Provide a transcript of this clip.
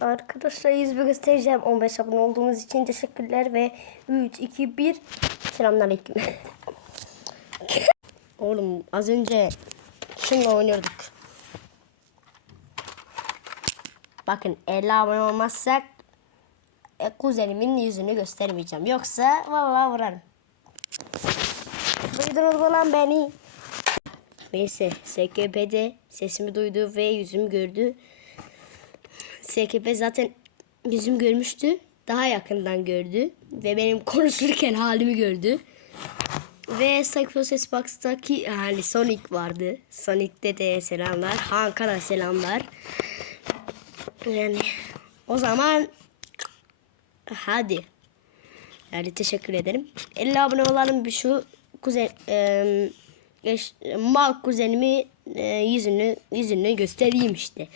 Arkadaşlar yüzümü göstereceğim. 15 abone olduğunuz için teşekkürler ve 3, 2, 1 Selamünaleyküm. Oğlum az önce şununla oynuyorduk. Bakın 50 abone olmazsak e, kuzenimin yüzünü göstermeyeceğim. Yoksa vallahi vurarım. Duydunuz mu lan beni? Neyse SKP'de sesimi duydu ve yüzümü gördü. SKP zaten yüzüm görmüştü. Daha yakından gördü. Ve benim konuşurken halimi gördü. Ve Psych Process Box'taki yani Sonic vardı. Sonic dedeye selamlar. Hank'a da selamlar. Yani o zaman hadi. Yani teşekkür ederim. 50 abone olalım bir şu kuzen eee geç, mal kuzenimi eee, yüzünü yüzünü göstereyim işte.